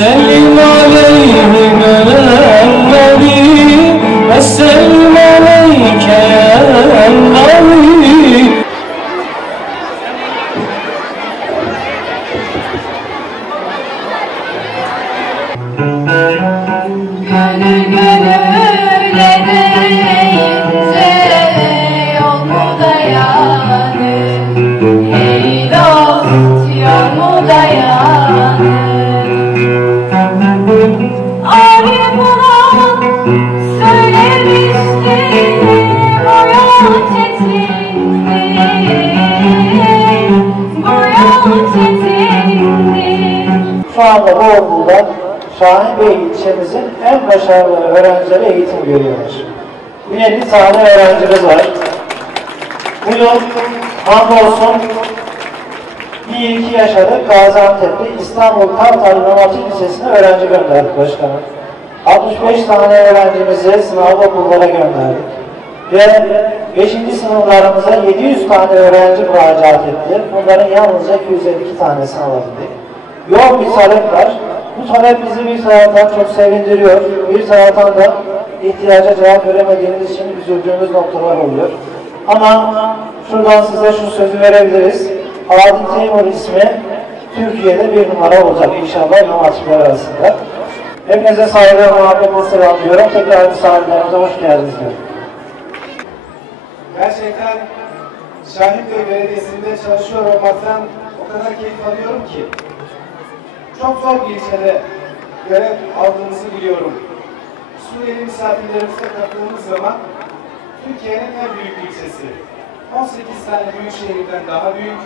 Selim aleyhim elleri ve selim aleyke elleri. Gönül gönüle deyince yol mu dayanır? Ey dost yol mu dayanır? Arif olan söylemişti bu yol çetindi, bu yol çetindi. Şu anda bu okulda Şahinbey ilçemizin en başarılı öğrencileri eğitim görüyorlar. 150 tane öğrencimiz var. Bu yıl hamdolsun bir iki yaşadık. Gaziantep'te İstanbul Kartal İmam Hatip Lisesi'ne öğrenci gönderdik başkanım. 65 tane öğrencimizi sınavlı okullara gönderdik. Ve 5. sınıflarımıza 700 tane öğrenci müracaat etti. Bunların yalnızca 252 tanesini alabildik. Yoğun bir talep var. Bu talep bizi bir taraftan çok sevindiriyor. Bir taraftan da ihtiyaca cevap veremediğimiz için üzüldüğümüz noktalar oluyor. Ama şuradan size şu sözü verebiliriz. Adil Teymur ismi Türkiye'de bir numara olacak inşallah İmam Hatipler arasında. Hepinize saygı ve muhabbetle selamlıyorum. Tekrar misafirlerimize hoş geldiniz diyorum. Gerçekten Şahinbey Belediyesi'nde çalışıyor olmaktan o kadar keyif alıyorum ki. Çok zor bir ilçede görev aldığımızı biliyorum. Suriyeli misafirlerimize katıldığımız zaman Türkiye'nin en büyük ilçesi. 18 tane büyük şehirden daha büyük,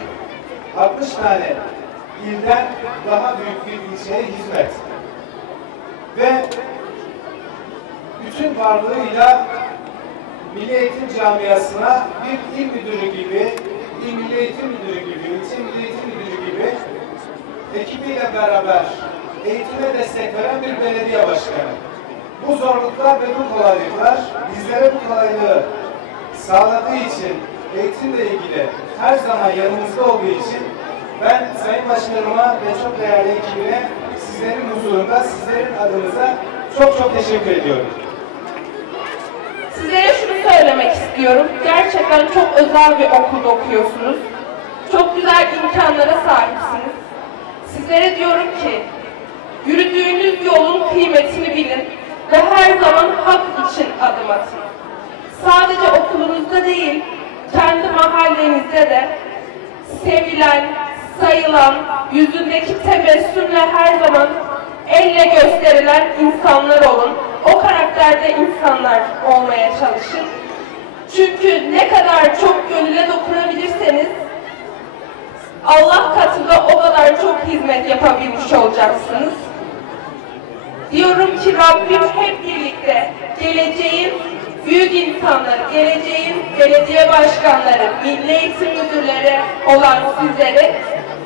60 tane ilden daha büyük bir ilçeye hizmet. Ve bütün varlığıyla Milli Eğitim Camiası'na bir il müdürü gibi, il Milli Eğitim Müdürü gibi, ilçe Milli Eğitim Müdürü gibi ekibiyle beraber eğitime destek veren bir belediye başkanı. Bu zorluklar ve bu kolaylıklar bizlere bu kolaylığı sağladığı için, eğitimle ilgili her zaman yanımızda olduğu için ben Sayın Başkanıma ve çok değerli ekibine sizlerin huzurunda, sizlerin adınıza çok teşekkür ediyorum. Sizlere şunu söylemek istiyorum. Gerçekten çok özel bir okulda okuyorsunuz. Çok güzel imkanlara sahipsiniz. Sizlere diyorum ki, yürüdüğünüz yolun kıymetini bilin ve her zaman hak için adım atın. Sadece okulunuzda değil, kendi mahallenizde de sevilen, sayılan, yüzündeki tebessümle her zaman elle gösterilen insanlar olun. O karakterde insanlar olmaya çalışın. Çünkü ne kadar çok gönüle dokunabilirseniz Allah katında o kadar çok hizmet yapabilmiş olacaksınız. Diyorum ki Rabbim hep birlikte geleceğin büyük insanları, geleceğin belediye başkanları, milli eğitim müdürleri olan sizleri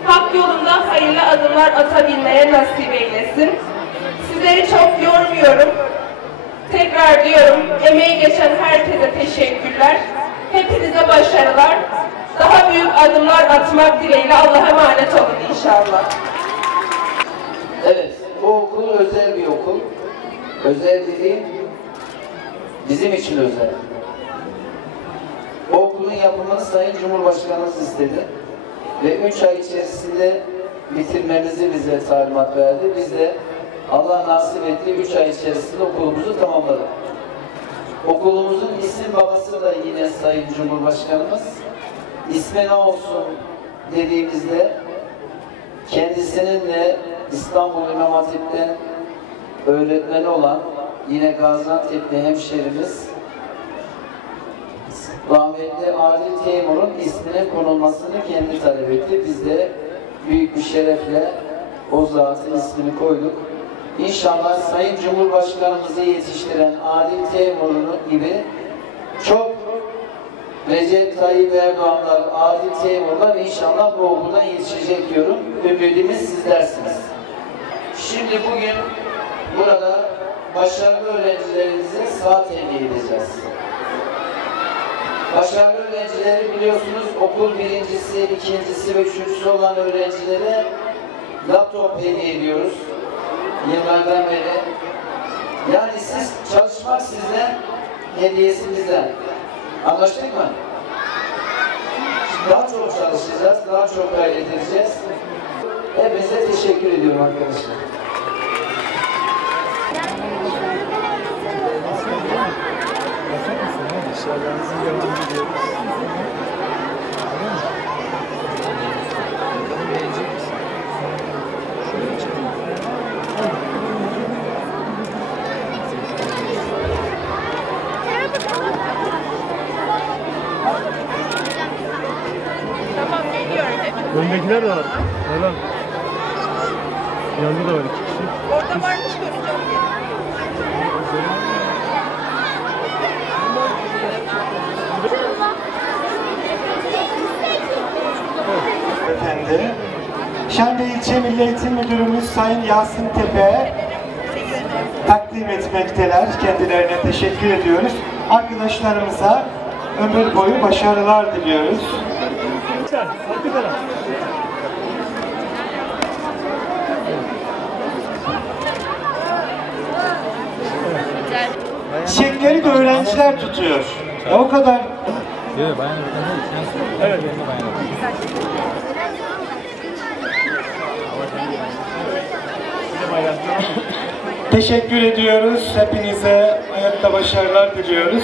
hak yolunda hayırlı adımlar atabilmeye nasip eylesin. Sizleri çok yormuyorum. Tekrar diyorum, emeği geçen herkese teşekkürler. Hepinize başarılar. Daha büyük adımlar atmak dileğiyle Allah'a emanet olun inşallah. Evet, bu okul özel bir okul. Özel dediğim bizim için özel. Bu okulun yapımını Sayın Cumhurbaşkanımız istedi. Ve 3 ay içerisinde bitirmemizi bize talimat verdi. Biz de Allah nasip etti 3 ay içerisinde okulumuzu tamamladık. Okulumuzun isim babası da yine Sayın Cumhurbaşkanımız. İsmi ne olsun dediğimizde kendisinin de İstanbul İmam Hatip'ten öğretmeni olan yine Gaziantep'li hemşerimiz rahmetli Adil Teymur'un isminin konulmasını kendi talep etti. Biz de büyük bir şerefle o zatın ismini koyduk. İnşallah Sayın Cumhurbaşkanımızı yetiştiren Adil Teymur'un gibi çok Recep Tayyip Erdoğan'lar, Adil Teymur'lar inşallah bu okuldan yetişecek diyorum. Ümidimiz sizlersiniz. Şimdi bugün burada başarılı öğrencilerimize saat hediye edeceğiz. Başarılı öğrencileri biliyorsunuz okul birincisi, ikincisi ve üçüncüsü olan öğrencilere laptop hediye ediyoruz. yıllardan beri. Yani siz çalışmak sizden, hediyesi bizden. Anlaştık mı? Daha çok çalışacağız, daha çok gayret edeceğiz. Hepinize teşekkür ediyorum arkadaşlar. Tamam, geliyorum. Öndekiler de var. Öyle. Yanında da var 2 kişi. Orada varmış, göreceğim. Efendim, Şenbey İlçe Milli Eğitim Müdürümüz Sayın Yasin Tepe takdim etmekteler. Kendilerine teşekkür ediyoruz. Arkadaşlarımıza ömür boyu başarılar diliyoruz. Çiçekleri de öğrenciler tutuyor. O kadar. Evet. Teşekkür ediyoruz. Hepinize hayatta başarılar diliyoruz.